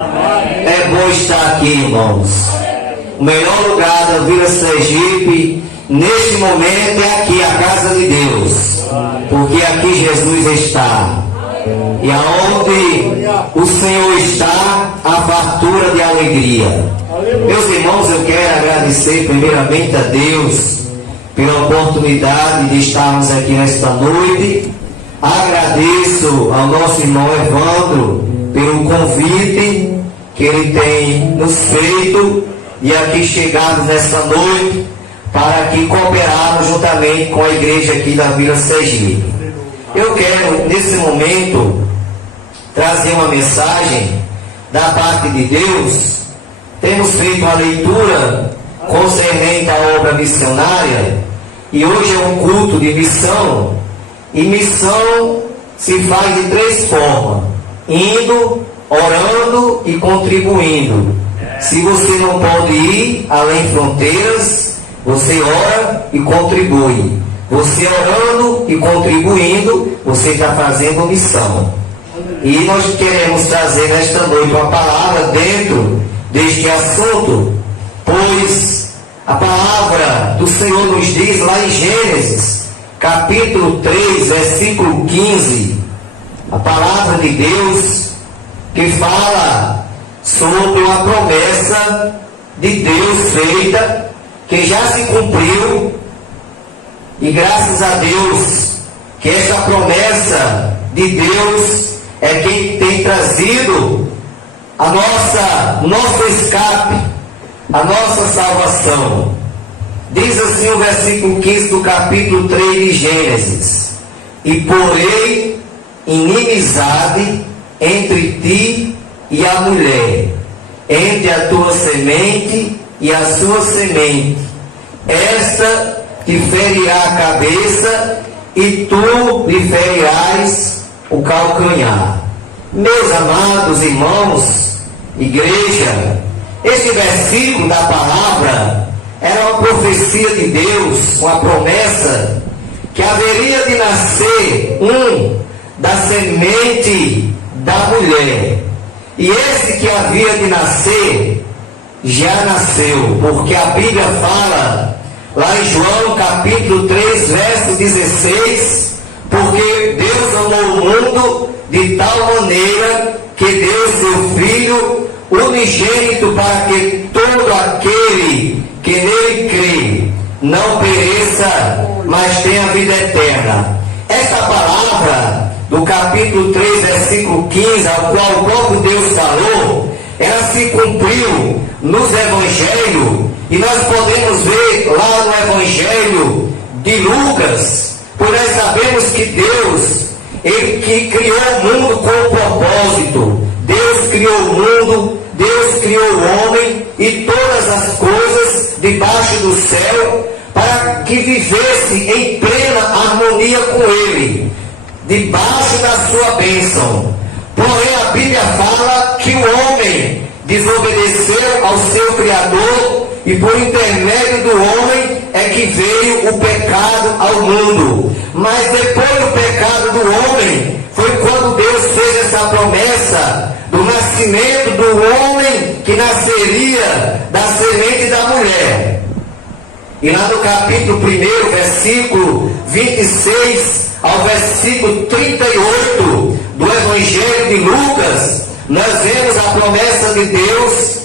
É bom estar aqui, irmãos. O melhor lugar da Vila Sergipe, neste momento, é aqui, a casa de Deus. Porque aqui Jesus está. E aonde o Senhor está, a fartura de alegria. Meus irmãos, eu quero agradecer primeiramente a Deus pela oportunidade de estarmos aqui nesta noite. Agradeço ao nosso irmão Evandro pelo convite que ele tem nos feito e aqui chegarmos nesta noite para aqui cooperarmos juntamente com a igreja aqui da Vila Sergipe. Eu quero nesse momento trazer uma mensagem da parte de Deus. Temos feito uma leitura concernente à obra missionária e hoje é um culto de missão. E missão se faz de três formas: indo, orando e contribuindo. Se você não pode ir além fronteiras, você ora e contribui. Você orando e contribuindo, você está fazendo missão. E nós queremos trazer nesta noite uma palavra dentro deste assunto, pois a palavra do Senhor nos diz lá em Gênesis capítulo 3, versículo 15, a palavra de Deus que fala sobre uma promessa de Deus feita, que já se cumpriu, e graças a Deus que essa promessa de Deus é quem tem trazido nosso escape, a nossa salvação. Diz assim o versículo 15 do capítulo 3 de Gênesis: e porei inimizade entre ti e a mulher, entre a tua semente e a sua semente. Esta te ferirá a cabeça e tu lhe ferirás o calcanhar. Meus amados irmãos, igreja, este versículo da palavra era uma profecia de Deus, uma promessa que haveria de nascer da semente da mulher. E esse que havia de nascer já nasceu, porque a Bíblia fala lá em João capítulo 3, verso 16: porque Deus amou o mundo de tal maneira que deu seu Filho unigênito, para que todo aquele que nele crê não pereça, mas tenha vida eterna. Esta palavra do capítulo 3, versículo 15, ao qual o próprio Deus falou, ela se cumpriu nos evangelhos, e nós podemos ver lá no evangelho de Lucas, pois nós sabemos que Deus, Ele que criou o mundo com um propósito. Deus criou o mundo, Deus criou o homem e todas as coisas debaixo do céu, para que vivesse em plena harmonia com Ele, debaixo da sua bênção. Porém a Bíblia fala que o homem desobedeceu ao seu Criador, e por intermédio do homem é que veio o pecado ao mundo. Mas depois do pecado do homem, foi quando Deus fez essa promessa do nascimento do homem, que nasceria da semente da mulher. E lá no capítulo 1, versículo 26 ao versículo 38 do Evangelho de Lucas, nós vemos a promessa de Deus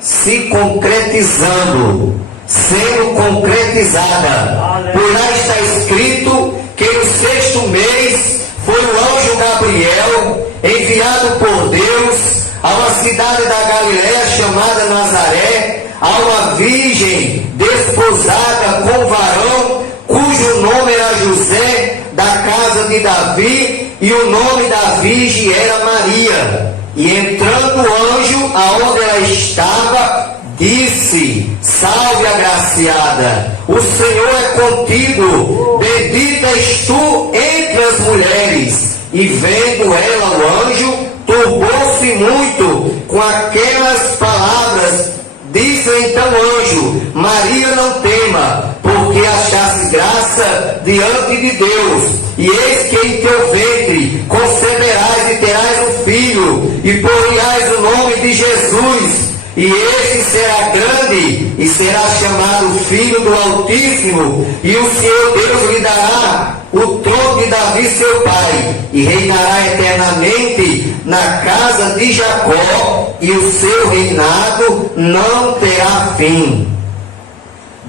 se concretizando, sendo concretizada. Por lá está escrito que no 6º mês foi o anjo Gabriel, enviado por Deus a uma cidade da Galiléia chamada Nazaré, a uma virgem desposada com um varão, cujo nome era José, da casa de Davi, e o nome da virgem era Maria. E entrando o anjo aonde ela estava, disse: salve agraciada, o Senhor é contigo, bendita és tu entre as mulheres. E vendo ela o anjo, turbou-se muito com aquelas palavras. Disse então o anjo: Maria, não tema, porque achaste graça diante de Deus. E eis que em teu ventre conceberás e terás um filho, e porás o nome de Jesus, e este será grande, e será chamado Filho do Altíssimo, e o Senhor Deus lhe dará o trono de Davi seu pai, e reinará eternamente na casa de Jacó, e o seu reinado não terá fim.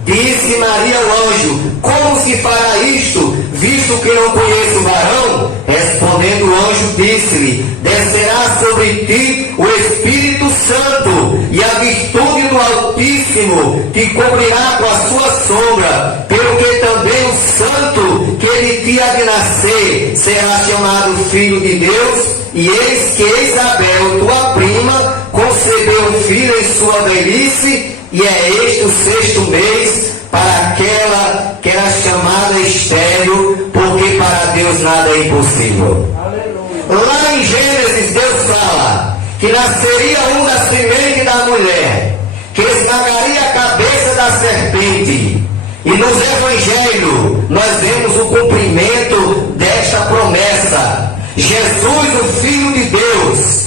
Disse Maria ao anjo: como se fará isto, visto que não conheço varão? Respondendo o anjo, disse-lhe: descerá sobre ti o Espírito Santo, e a virtude do Altíssimo te cobrirá com a sua sombra, pelo que também o santo que de ti há de nascer será chamado Filho de Deus. E eis que Isabel, tua prima, concebeu um filho em sua velhice, e é este o 6º mês para aquela que era chamada estéril, porque para Deus nada é impossível. Aleluia. Lá em Gênesis, Deus fala que nasceria um da semente da mulher, que esmagaria a cabeça da serpente. E nos evangelhos nós vemos o cumprimento desta promessa. Jesus, o Filho de Deus.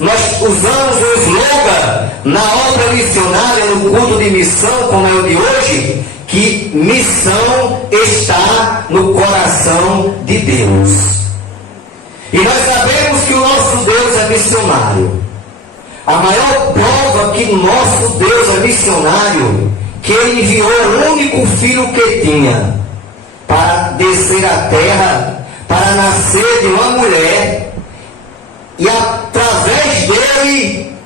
Nós usamos o slogan na obra missionária, no culto de missão, como é o de hoje, que missão está no coração de Deus. E nós sabemos que o nosso Deus é missionário. A maior prova que o nosso Deus é missionário, que Ele enviou o único filho que tinha para descer à terra, para nascer de uma mulher, e através dele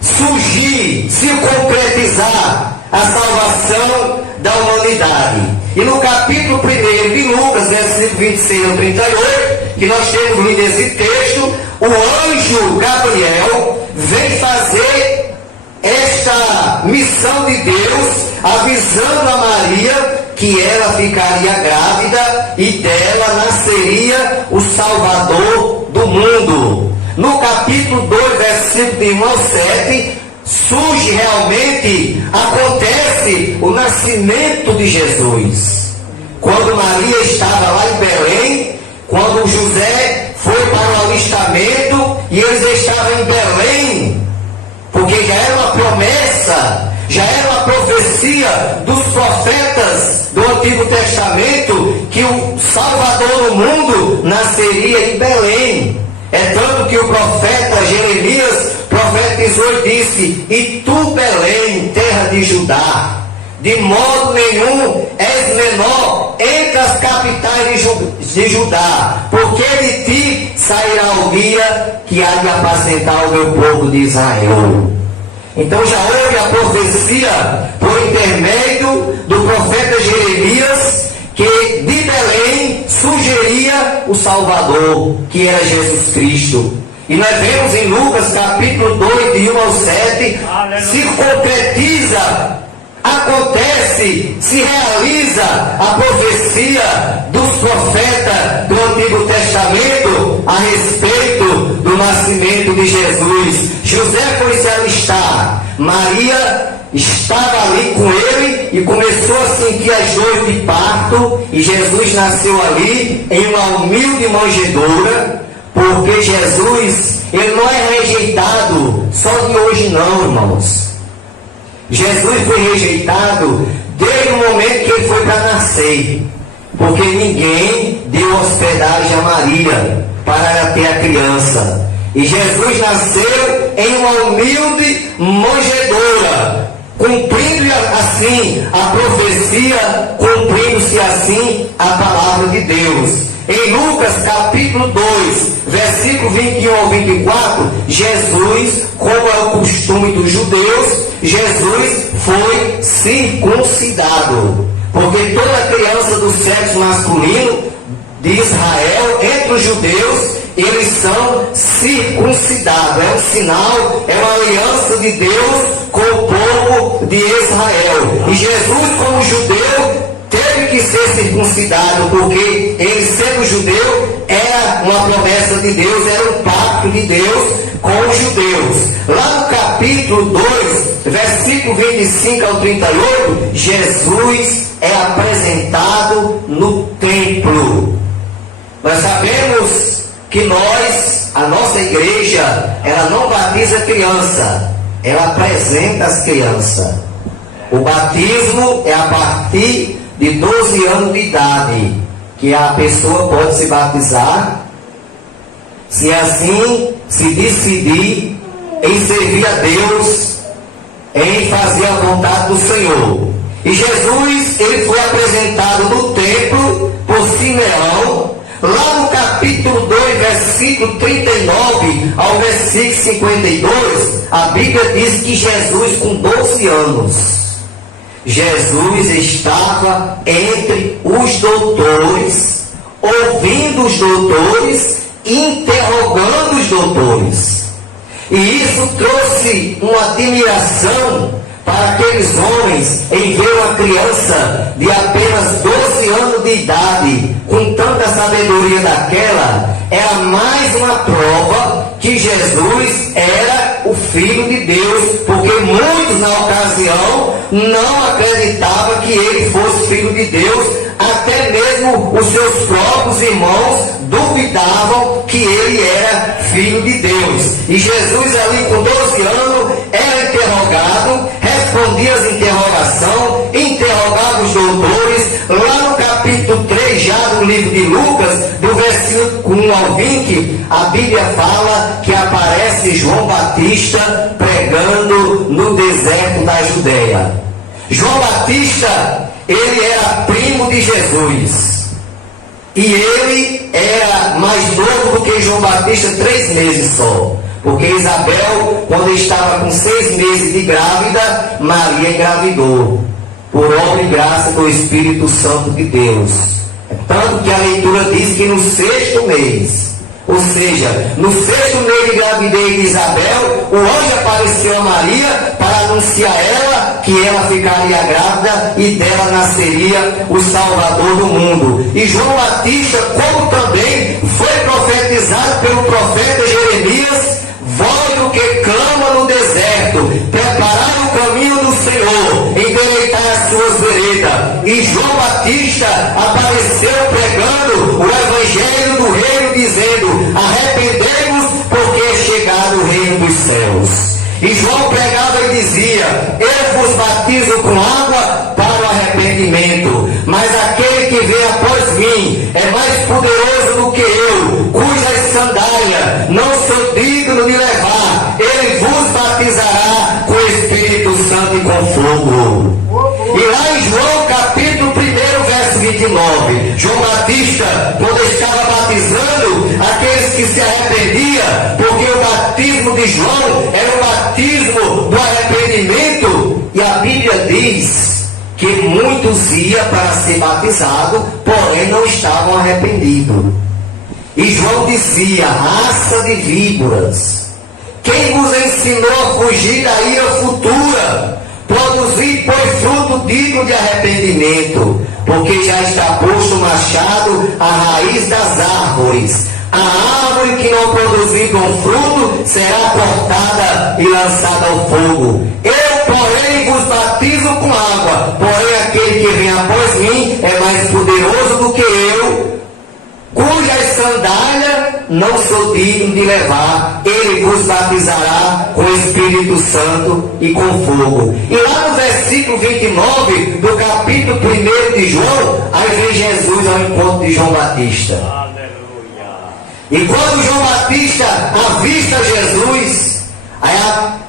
surgir, se concretizar a salvação da humanidade. E no capítulo 1 de Lucas, versículo 26 ao 38, que nós temos lido esse texto, o anjo Gabriel vem fazer esta missão de Deus, avisando a Maria que ela ficaria grávida e dela nasceria o Salvador do mundo. No capítulo 2, versículo de 1 ao 7, surge realmente, acontece o nascimento de Jesus. Quando Maria estava lá em Belém, quando José foi para o alistamento e eles estavam em Belém, porque já era uma promessa, já era uma profecia dos profetas do Antigo Testamento, que o Salvador do mundo nasceria em Belém. É tanto que o profeta Jeremias profetizou e disse: e tu, Belém, terra de Judá, de modo nenhum és menor entre as capitais de Judá, porque de ti sairá o guia que há de apacentar o meu povo de Israel. Então já houve a profecia por intermédio do profeta Jeremias, que de Belém surgiria o Salvador, que era Jesus Cristo. E nós vemos em Lucas capítulo 2, de 1 ao 7, se concretiza, acontece, se realiza a profecia dos profetas do Antigo Testamento a respeito do nascimento de Jesus. José foi se alistar, Maria estava ali com ele e começou a sentir as dores de parto, e Jesus nasceu ali em uma humilde manjedoura, porque Jesus, ele não é rejeitado só de hoje não, irmãos. Jesus foi rejeitado desde o momento que ele foi para nascer, porque ninguém deu hospedagem a Maria para ela ter a criança. E Jesus nasceu em uma humilde manjedoura, cumprindo assim a profecia, cumprindo-se assim a palavra de Deus. Em Lucas capítulo 2, versículo 21 ao 24, Jesus, como é o costume dos judeus, Jesus foi circuncidado, porque toda criança do sexo masculino de Israel, entre os judeus, eles são circuncidados. É um sinal, é uma aliança de Deus com o povo de Israel. E Jesus, como judeu, teve que ser circuncidado, porque ele, sendo judeu, era uma promessa de Deus, era um pacto de Deus com os judeus. Lá no capítulo 2, versículo 25 ao 38, Jesus é apresentado no templo. Nós sabemos que a nossa igreja, ela não batiza criança, ela apresenta as crianças. O batismo é a partir de 12 anos de idade, que a pessoa pode se batizar, se assim se decidir em servir a Deus, em fazer a vontade do Senhor. E Jesus, ele foi apresentado no templo por Simeão, lá no capítulo 2, versículo 39 ao versículo 52, a Bíblia diz que Jesus, com 12 anos, Jesus estava entre os doutores, ouvindo os doutores, interrogando os doutores. E isso trouxe uma admiração para aqueles homens em ver uma criança de apenas 12 anos de idade, com tanta sabedoria daquela. Era mais uma prova que Jesus era o Filho de Deus, porque muitos na ocasião não acreditavam que ele fosse Filho de Deus, até mesmo os seus próprios irmãos duvidavam que ele era Filho de Deus. E Jesus ali com 12 anos era interrogado, respondia as interrogações, interrogava os doutores. Lá no capítulo 3 já do livro de Lucas, do versículo 1 ao 20, a Bíblia fala que aparece João Batista pregando no deserto da Judéia. João Batista, ele era primo de Jesus, e ele era mais novo do que João Batista, 3 meses só, porque Isabel, quando estava com 6 meses de grávida, Maria engravidou, por obra e graça do Espírito Santo de Deus. Tanto que a leitura diz que no 6º mês, ou seja, no 6º mês de gravidez de Isabel, o anjo apareceu a Maria para anunciar a ela que ela ficaria grávida e dela nasceria o Salvador do mundo. E João Batista, como também foi profetizado pelo profeta Jeremias, voz do que clama no deserto, preparar o caminho do Senhor, endireitar as suas veredas. E João Batista apareceu pregando o evangelho do reino, dizendo: arrependei-vos, porque é chegado o reino dos céus. E João pregava e dizia: eu vos batizo com água para o arrependimento, mas aquele que vem após mim é mais poderoso do que eu, cujas sandálias não sou digno de levar. Ele vos batizará com o Espírito Santo e com fogo. E lá em João capítulo 1, verso 29, João Batista, quando estava batizando aqueles que se arrependiam, porque o batismo de João era o batismo do arrependimento, e a Bíblia diz que muitos iam para ser batizados, porém não estavam arrependidos. E João dizia: raça de víboras, quem vos ensinou a fugir da ira futura? Produzir, pois, fruto digno de arrependimento, porque já está posto o machado à raiz das árvores. A árvore que não produzir bom fruto será cortada e lançada ao fogo. Eu, porém, vos batizo com água, porém aquele que vem após mim é mais poderoso do que eu, cujas sandálias não sou digno de levar. Ele vos batizará com o Espírito Santo e com fogo. E lá no versículo 29 do capítulo 1 de João, aí vem Jesus ao encontro de João Batista. Aleluia. E quando João Batista avista Jesus, aí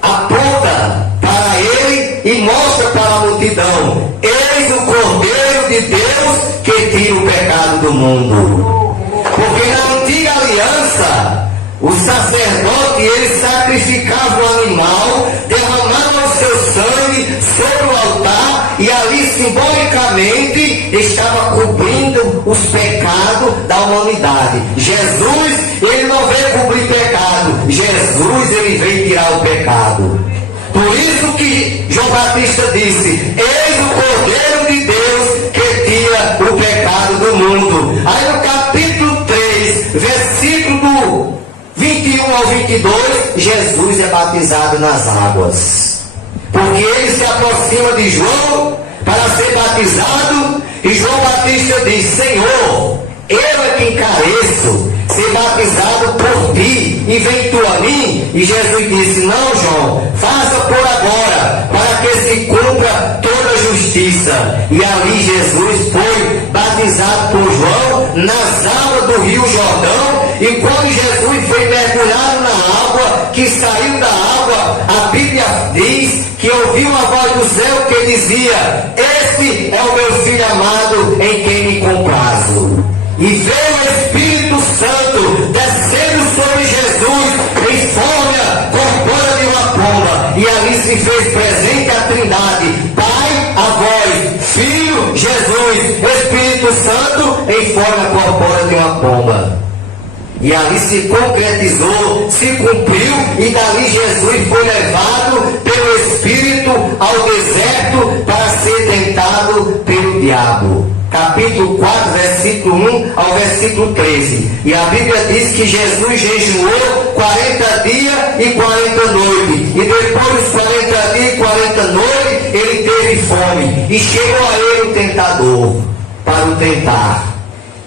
aponta para ele e mostra para a multidão: eis o Cordeiro de Deus que tira o pecado do mundo. Porque na antiga aliança, o sacerdote, ele sacrificava o animal, derramava o seu sangue sobre o altar, e ali simbolicamente estava cobrindo os pecados da humanidade. Jesus, ele não veio cobrir pecado, Jesus, ele veio tirar o pecado. Por isso que João Batista disse: eis o Cordeiro de Deus que tira o pecado do mundo. Aí no capítulo 3, versículo 21 ao 22, Jesus é batizado nas águas, porque ele se aproxima de João para ser batizado, e João Batista diz: Senhor, eu é quem careço, ser batizado por ti, e vem tu a mim? E Jesus disse: não, João, faça por agora, para que se cumpra toda a justiça. E ali Jesus foi batizado por João nas águas do rio Jordão. E quando Jesus foi mergulhado na água, que saiu da água, a Bíblia diz que ouviu uma voz do céu que dizia: este é o meu filho amado, em quem me comprazo. E veio o Espírito Santo descendo sobre Jesus em forma corpórea de uma pomba, e ali se fez presente a Trindade: Pai, a voz, Filho, Jesus, Espírito Santo em forma corpórea de uma pomba. E ali se concretizou, se cumpriu, e dali Jesus foi levado pelo Espírito ao deserto para ser tentado pelo diabo. Capítulo 4, versículo 1 ao versículo 13. E a Bíblia diz que Jesus jejuou 40 dias e 40 noites. E depois dos 40 dias e 40 noites, ele teve fome. E chegou a ele o tentador para o tentar.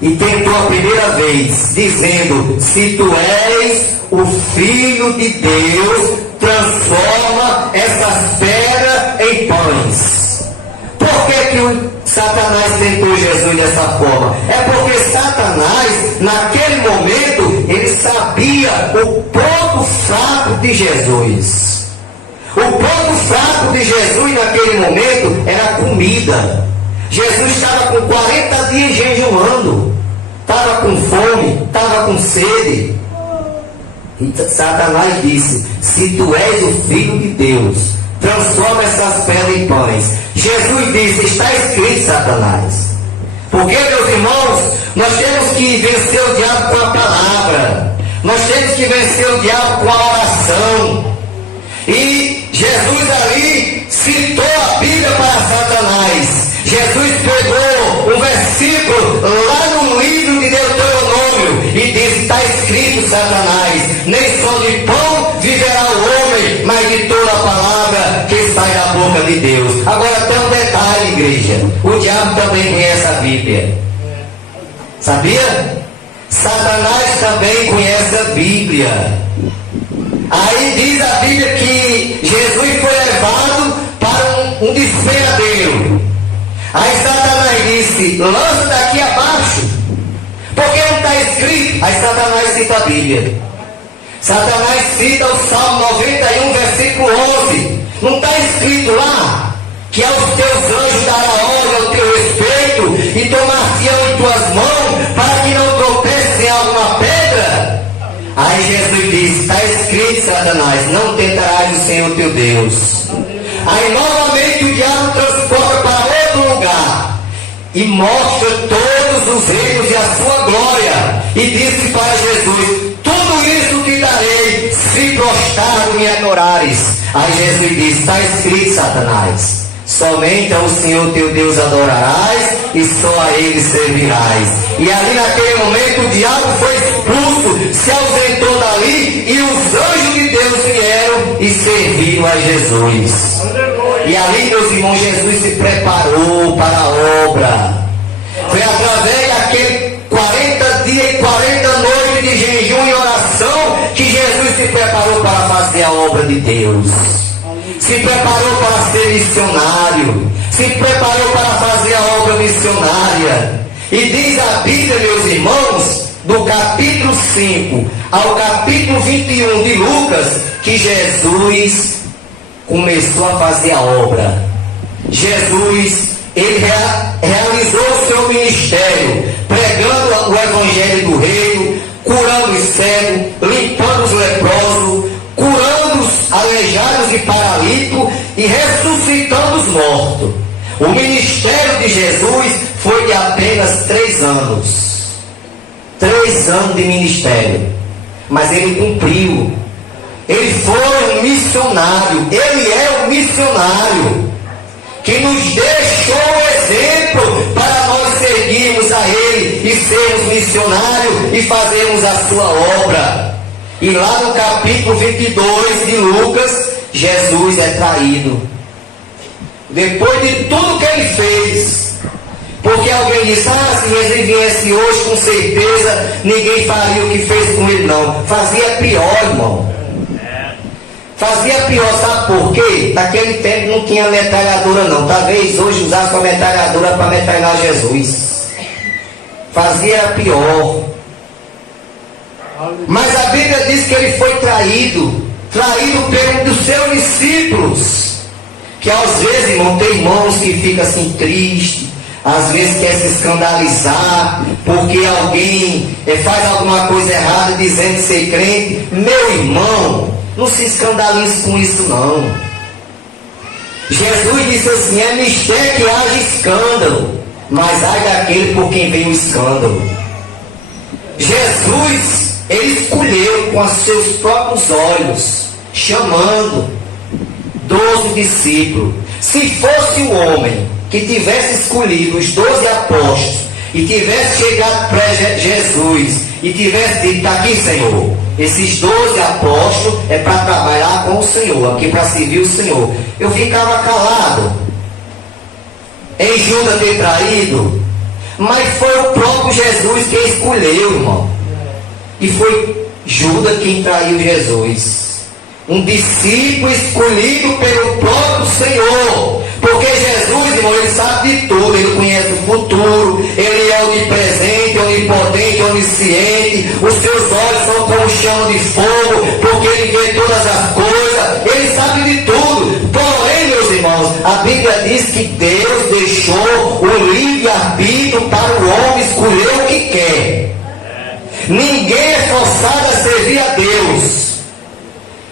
E tentou a primeira vez, dizendo: se tu és o Filho de Deus, transforma essas pedras em pães. Por que o Satanás tentou Jesus dessa forma? É porque Satanás, naquele momento, ele sabia o ponto fraco de Jesus. O ponto fraco de Jesus naquele momento era a comida. Jesus estava com 40 dias jejuando, estava com fome, estava com sede. E Satanás disse: se tu és o Filho de Deus, transforma essas pedras em pães. Jesus disse: está escrito, Satanás. Porque, meus irmãos, nós temos que vencer o diabo com a palavra. Nós temos que vencer o diabo com a oração. E Jesus ali citou a Bíblia para Satanás. Jesus pegou um versículo lá no livro de Deuteronômio e disse: está escrito, Satanás, nem só de pão viverá o homem, mas de toda a palavra que sai da boca de Deus. Agora tem um detalhe, igreja: o diabo também conhece a Bíblia. Sabia? Satanás também conhece a Bíblia. Aí diz a Bíblia que Jesus foi levado para um despenhadeiro. Aí Satanás disse: lança daqui abaixo, porque não está escrito. Aí Satanás cita a Bíblia. Satanás cita o Salmo 91, versículo 11. Não está escrito lá que aos teus anjos dará ordem ao teu respeito e tomar-se-ão em tuas mãos para que não tropece em alguma pedra? Aí Jesus disse: está escrito, Satanás, não tentarás o Senhor teu Deus. Aí novamente o diabo transporta para outro lugar e mostra todos os reinos e a sua glória, e disse para Jesus: tudo isso te darei se prostrado me adorares. Aí Jesus disse: está escrito, Satanás, somente ao Senhor teu Deus adorarás e só a Ele servirás. E ali naquele momento o diabo foi expulso, se ausentou dali, e os anjos de Deus vieram e serviram a Jesus. E ali, meus irmãos, Jesus se preparou para a obra. Foi através daquele 40 dias e 40 noites de jejum e oração que Jesus se preparou para fazer a obra de Deus. Se preparou para ser missionário. Se preparou para fazer a obra missionária. E diz a Bíblia, meus irmãos, do capítulo 5 ao capítulo 21 de Lucas, que Jesus começou a fazer a obra. Jesus, ele realizou o seu ministério, pregando o evangelho do reino, curando os cegos, limpando os leprosos, curando os aleijados e paralíticos e ressuscitando os mortos. O ministério de Jesus foi de apenas 3 anos. 3 anos de ministério. Mas ele cumpriu. Ele foi um missionário. Ele é um missionário que nos deixou o exemplo para nós seguirmos a Ele e sermos missionários e fazermos a sua obra. E lá no capítulo 22 de Lucas, Jesus é traído. Depois de tudo que ele fez, Porque alguém disse, se Jesus viesse hoje, com certeza ninguém faria o que fez com ele, não. Fazia pior, irmão. Fazia pior, sabe por quê? Naquele tempo não tinha metralhadora, não. Talvez hoje usasse uma metralhadora para metralhar Jesus. Fazia pior. Mas a Bíblia diz que ele foi traído por um dos seus discípulos. Que às vezes, irmão, tem irmãos que ficam assim tristes, às vezes quer se escandalizar, porque alguém faz alguma coisa errada dizendo ser crente. Meu irmão, não se escandalize com isso, não. Jesus disse assim: é mistério que haja escândalo, mas ai daquele por quem vem o escândalo. Jesus, ele escolheu com os seus próprios olhos, chamando 12 discípulos. Se fosse o homem que tivesse escolhido os 12 apóstolos e tivesse chegado para Jesus e tivesse dito: está aqui, Senhor, esses 12 apóstolos é para trabalhar com o Senhor, aqui para servir o Senhor, eu ficava calado em Judas ter traído. Mas foi o próprio Jesus quem escolheu, irmão. E foi Judas quem traiu Jesus. Um discípulo escolhido pelo próprio Senhor. Porque Jesus, irmão, ele sabe de tudo. Ele conhece o futuro. Ele é onipresente, onipotente, onisciente. Os seus olhos são como chama de fogo, porque ele vê todas as coisas. Ele sabe de tudo. Porém, meus irmãos, a Bíblia diz que Deus deixou o livre-arbítrio para o homem escolher o que quer. Ninguém é forçado a servir a Deus,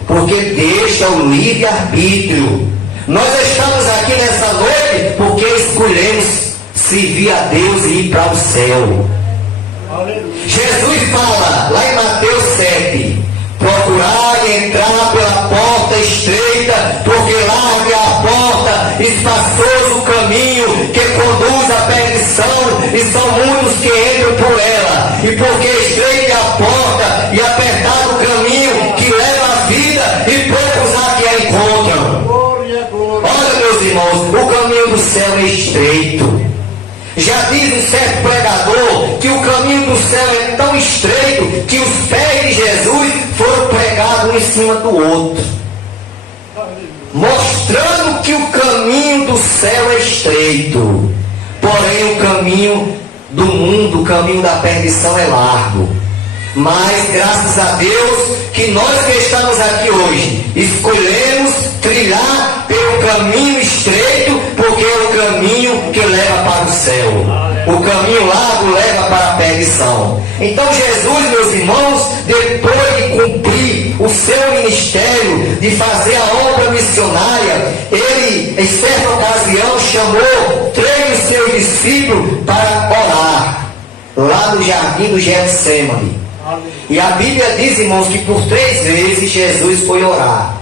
porque deixa o livre-arbítrio. Nós estamos aqui nessa noite porque escolhemos servir a Deus e ir para o céu. Jesus fala lá em Mateus 7: procurai entrar pela porta estreita, porque larga é a porta, espaçoso o caminho que conduz à perdição, e são muitos que entram por ela. E porque estreita é a porta e apertado o caminho que leva à vida, e poucos há que a encontram. Olha, meus irmãos, o caminho do céu é estreito. Já diz um certo pregador que o caminho do céu é tão estreito que os pés de Jesus foram pregados um em cima do outro, mostrando que o caminho do céu é estreito. Porém, o caminho do mundo, o caminho da perdição é largo. Mas graças a Deus que nós que estamos aqui hoje escolhemos trilhar pelo caminho estreito, porque é o caminho que leva para o céu. O caminho largo leva para a perdição. Então Jesus, meus irmãos, depois de cumprir o seu ministério, de fazer a obra missionária, ele em certa ocasião chamou 3 dos seus discípulos para orar lá no jardim do Getsemane. E a Bíblia diz, irmãos, que por 3 vezes Jesus foi orar,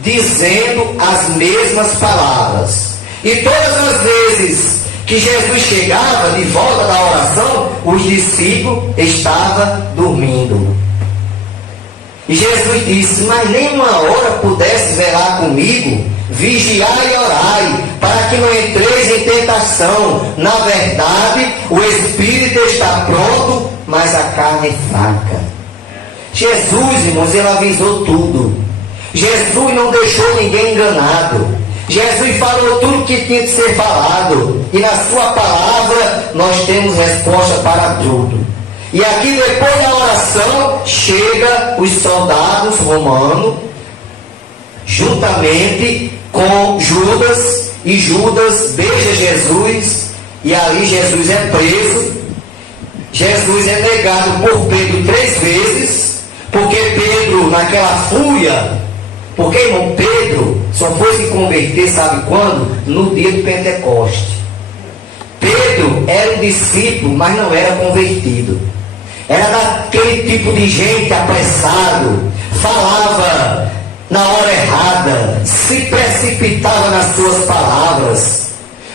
dizendo as mesmas palavras. E todas as vezes que Jesus chegava de volta da oração, os discípulos estavam dormindo. E Jesus disse: mas nem uma hora pudesse velar comigo, vigiai e orai, para que não entreis em tentação. Na verdade, o espírito está pronto, mas a carne é fraca. Jesus, irmãos, ele avisou tudo. Jesus não deixou ninguém enganado. Jesus falou tudo que tinha que ser falado. E na sua palavra nós temos resposta para tudo. E aqui depois da oração, chega os soldados romanos, juntamente com Judas, e Judas beija Jesus, e ali Jesus é preso. Jesus é negado por Pedro 3 vezes, porque Pedro, naquela fúria, porque, irmão, Pedro só foi se converter, sabe quando? No dia do Pentecoste. Pedro era um discípulo, mas não era convertido. Era daquele tipo de gente apressado, falava na hora errada, se precipitava nas suas palavras.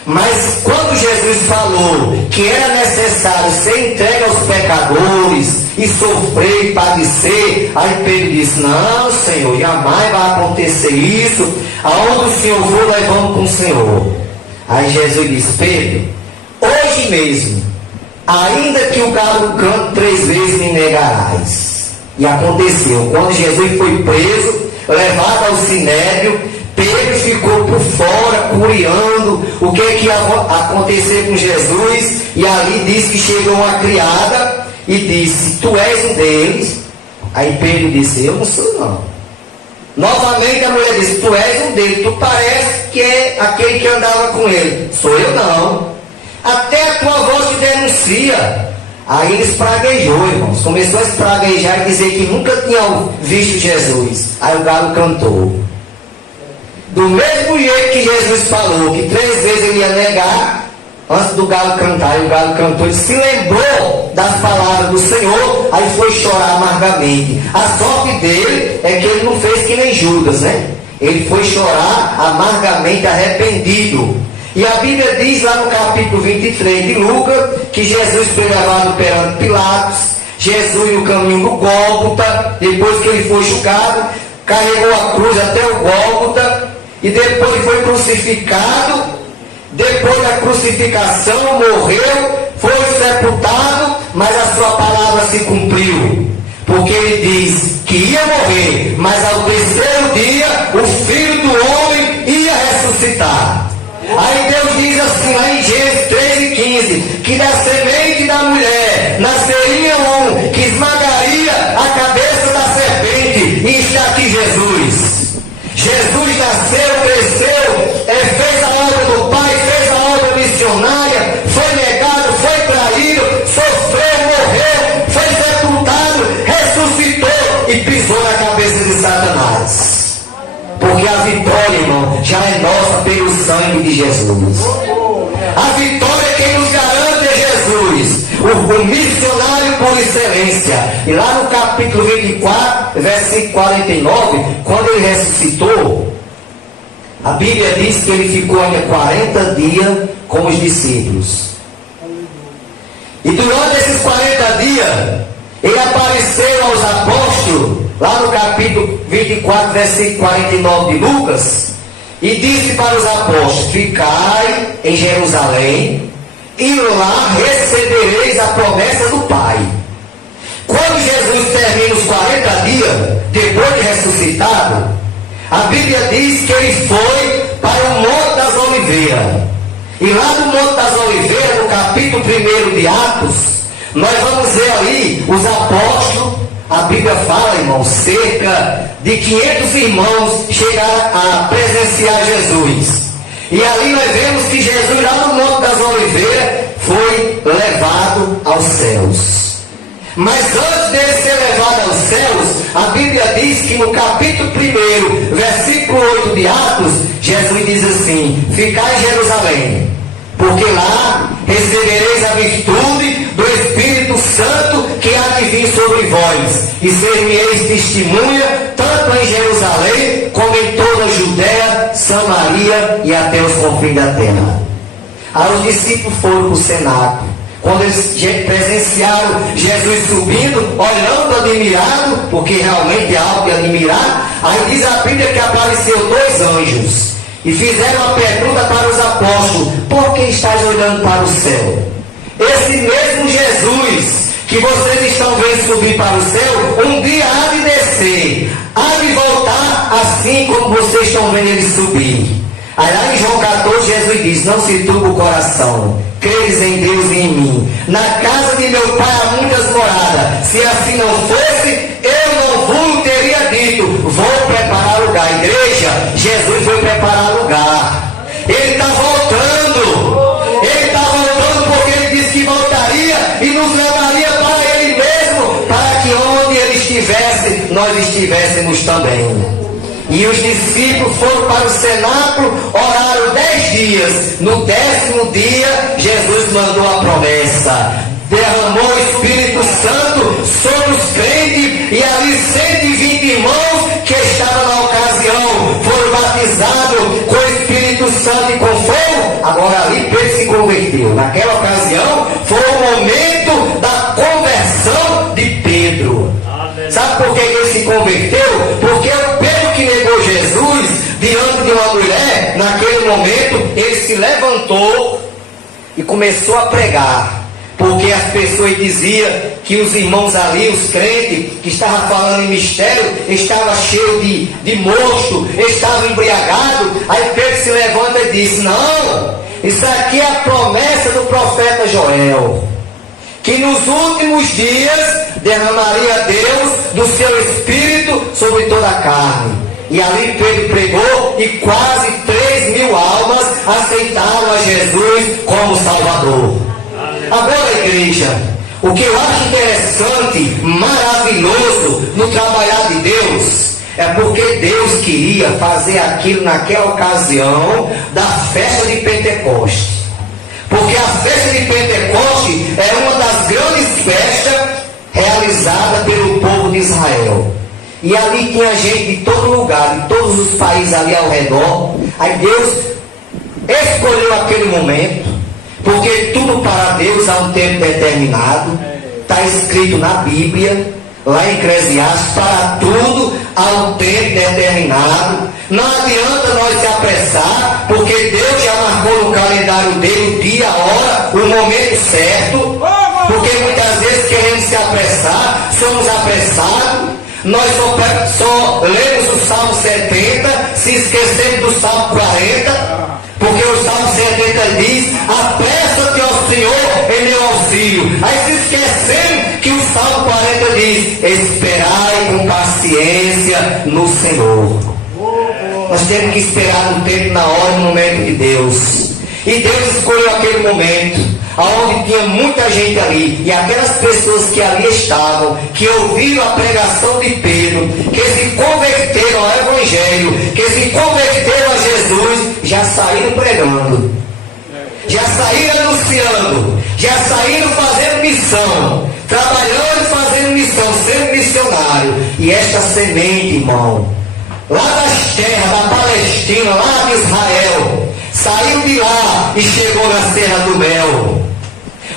Mas quando Jesus falou que era necessário ser entregue aos pecadores e sofrer e padecer, aí Pedro disse: não, Senhor, jamais vai acontecer isso. Aonde o Senhor for, nós vamos com o Senhor. Aí Jesus disse: Pedro, hoje mesmo: ainda que o galo cante 3 vezes, me negarás. E aconteceu, quando Jesus foi preso, levado ao sinédrio, Pedro ficou por fora, curiando o que ia acontecer com Jesus, e ali diz que chegou uma criada e disse: tu és um deles? Aí Pedro disse: eu não sou não. Novamente a mulher disse: tu és um deles, tu parece que é aquele que andava com ele. Sou eu não. Até a tua voz te denuncia. Aí ele espraguejou, irmãos. Começou a espraguejar e dizer que nunca tinha visto Jesus. Aí o galo cantou. Do mesmo jeito que Jesus falou que 3 vezes ele ia negar, antes do galo cantar, e o galo cantou, ele se lembrou das palavras do Senhor, aí foi chorar amargamente. A sorte dele é que ele não fez que nem Judas, né? Ele foi chorar amargamente, arrependido. E a Bíblia diz lá no capítulo 23 de Lucas, que Jesus foi levado perante Pilatos, Jesus no caminho do Gólgota, depois que ele foi julgado, carregou a cruz até o Gólgota, e depois foi crucificado. Depois da crucificação morreu, foi sepultado, mas a sua palavra se cumpriu, porque ele diz que ia morrer, mas ao terceiro dia o Filho do Homem ia ressuscitar. Aí Deus diz assim lá em Gênesis 13:15, que da semente da mulher nasceria um que esmagaria a cabeça da serpente. E está aqui Jesus. Jesus nasceu, cresceu, fez a obra do Pai, fez a obra missionária, foi negado, foi traído, sofreu, morreu, foi sepultado, ressuscitou e pisou na cabeça de Satanás. Porque a vitória, irmão, já é nossa pelo sangue de Jesus. A vitória quem nos garante é Jesus, o missionário por excelência. E lá no capítulo 24, versículo 49, quando ele ressuscitou, a Bíblia diz que ele ficou ainda 40 dias com os discípulos. E durante esses 40 dias, ele apareceu aos apóstolos, lá no capítulo 24, versículo 49 de Lucas, e disse para os apóstolos: ficai em Jerusalém, e lá recebereis a promessa do Pai. Quando Jesus termina os 40 dias, depois de ressuscitado, a Bíblia diz que ele foi para o Monte das Oliveiras. E lá no Monte das Oliveiras, no capítulo 1 de Atos, nós vamos ver ali os apóstolos. A Bíblia fala, irmão, cerca de 500 irmãos chegaram a presenciar Jesus. E ali nós vemos que Jesus, lá no Monte das Oliveiras, foi levado aos céus. Mas antes dele ser levado aos céus, a Bíblia diz que no capítulo 1, versículo 8 de Atos, Jesus diz assim: ficai em Jerusalém, porque lá recebereis a virtude do Espírito Santo que há de vir sobre vós, e ser-me-eis testemunha, tanto em Jerusalém, como em toda a Judéia, Samaria e até os confins da terra. Aí os discípulos foram para o cenáculo. Quando eles presenciaram Jesus subindo, olhando admirado, porque realmente é algo de admirar, aí diz a Bíblia que apareceu 2 anjos. E fizeram uma pergunta para os apóstolos: por que estáis olhando para o céu? Esse mesmo Jesus que vocês estão vendo subir para o céu, um dia há de descer, há de voltar assim como vocês estão vendo ele subir. Aí lá em João 14, Jesus diz: não se turbe o coração, credes em Deus e em mim. Na casa de meu Pai há muitas moradas. Se assim não fosse, eu não vos teria dito: vou preparar lugar. Igreja, Jesus foi preparar lugar. Ele está voltando. Ele está voltando porque ele disse que voltaria e nos levaria para ele mesmo, para que onde ele estivesse, nós estivéssemos também. E os discípulos foram para o cenáculo, oraram 10 dias. No 10º dia, Jesus mandou a promessa. Derramou o Espírito Santo sobre os crentes, e ali 120 irmãos que estavam na ocasião foram batizados com o Espírito Santo e com fogo. Agora ali Pedro se converteu. Naquela ocasião foi o momento da conversão de Pedro. Sabe por que ele se converteu? Porque o Pedro que negou Jesus diante de uma mulher, naquele momento ele se levantou e começou a pregar, porque as pessoas diziam que os irmãos ali, os crentes, que estavam falando em mistério, estavam cheios de mosto, estavam embriagados. Aí Pedro se levanta e diz: não, isso aqui é a promessa do profeta Joel, que nos últimos dias derramaria Deus do seu Espírito sobre toda a carne. E ali Pedro pregou e quase 3.000 almas aceitaram a Jesus como Salvador. Agora, igreja, o que eu acho interessante, maravilhoso no trabalhar de Deus, é porque Deus queria fazer aquilo naquela ocasião da festa de Pentecostes. Porque a festa de Pentecostes é uma das grandes festas realizadas pelo povo de Israel. E ali tinha gente de todo lugar, de todos os países ali ao redor. Aí Deus escolheu aquele momento, porque tudo para Deus há um tempo determinado. Está escrito na Bíblia, lá em Eclesiastes: para tudo há um tempo determinado. Não adianta nós se apressar, porque Deus já marcou no calendário dele o dia, a hora, o momento certo. Porque muitas vezes queremos se apressar, somos apressados. Nós só lemos o Salmo 70, se esquecemos do Salmo 40, porque o Salmo 70 diz: apressa-te ao Senhor em meu auxílio. Aí se esquecendo que o Salmo 40 diz: esperai com paciência no Senhor. Nós temos que esperar no tempo, na hora, no momento de Deus. E Deus escolheu aquele momento onde tinha muita gente ali, e aquelas pessoas que ali estavam, que ouviram a pregação de Pedro, que se converteram ao Evangelho, que se converteram a Jesus, já saíram pregando, já saíram anunciando, já saíram fazendo missão, trabalhando e fazendo missão, sendo missionário. E esta semente, irmão, lá das terras da Palestina, lá de Israel, saiu de lá e chegou na Serra do Mel,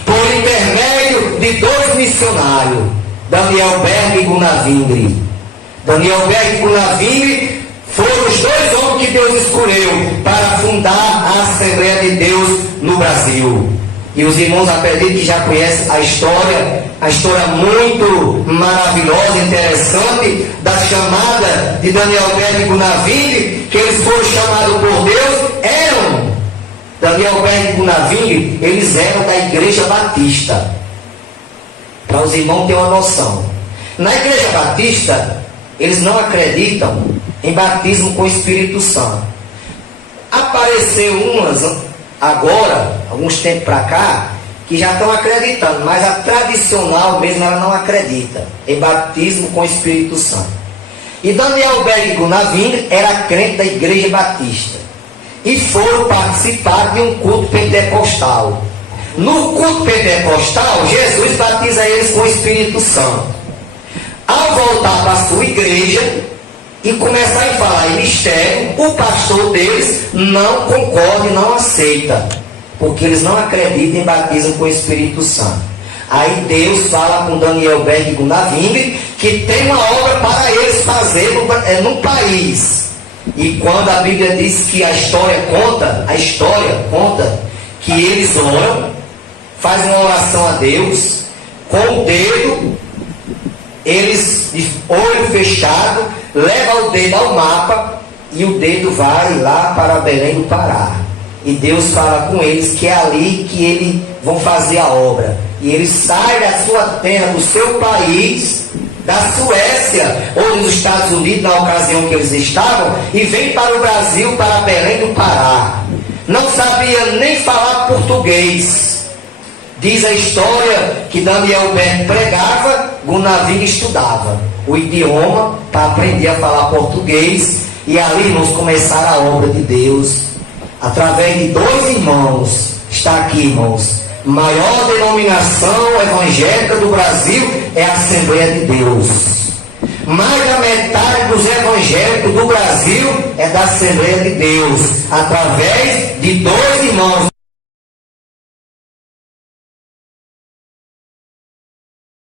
por intermédio de 2 missionários, Daniel Berg e Gunnar Wingre. Daniel Berg e Gunnar Wingre foram os 2 homens que Deus escolheu para fundar a Assembleia de Deus no Brasil. E os irmãos acreditam que já conhecem a história muito maravilhosa, interessante, da chamada de Daniel Berg e Gunnar Wingre, que eles foram chamados por Deus. Daniel Berg e Gunnar Wingre, eles eram da Igreja Batista. Para os irmãos terem uma noção. Na Igreja Batista, eles não acreditam em batismo com o Espírito Santo. Apareceu umas agora, alguns tempos para cá, que já estão acreditando, mas a tradicional mesmo ela não acredita em batismo com o Espírito Santo. E Daniel Berg e Gunnar Wingre era crente da Igreja Batista e foram participar de um culto pentecostal. No culto pentecostal, Jesus batiza eles com o Espírito Santo. Ao voltar para a sua igreja e começar a falar em mistério, o pastor deles não concorda e não aceita, porque eles não acreditam em batismo com o Espírito Santo. Aí Deus fala com Daniel Berg e Gunnar Wingre que tem uma obra para eles fazer no país. E quando a Bíblia diz que a história conta que eles oram, fazem uma oração a Deus, com o dedo, eles de olho fechado, levam o dedo ao mapa e o dedo vai lá para Belém do Pará. E Deus fala com eles que é ali que eles vão fazer a obra. E eles saem da sua terra, do seu país, da Suécia ou dos Estados Unidos, na ocasião que eles estavam, e vêm para o Brasil, para Belém do Pará. Não sabia nem falar português. Diz a história que Daniel Berg pregava, Gunnar Wingre estudava o idioma para aprender a falar português. E ali nós começaram a obra de Deus através de 2 irmãos. Está aqui, irmãos, maior denominação evangélica do Brasil é a Assembleia de Deus. Mais da metade dos evangélicos do Brasil é da Assembleia de Deus, através de 2 irmãos.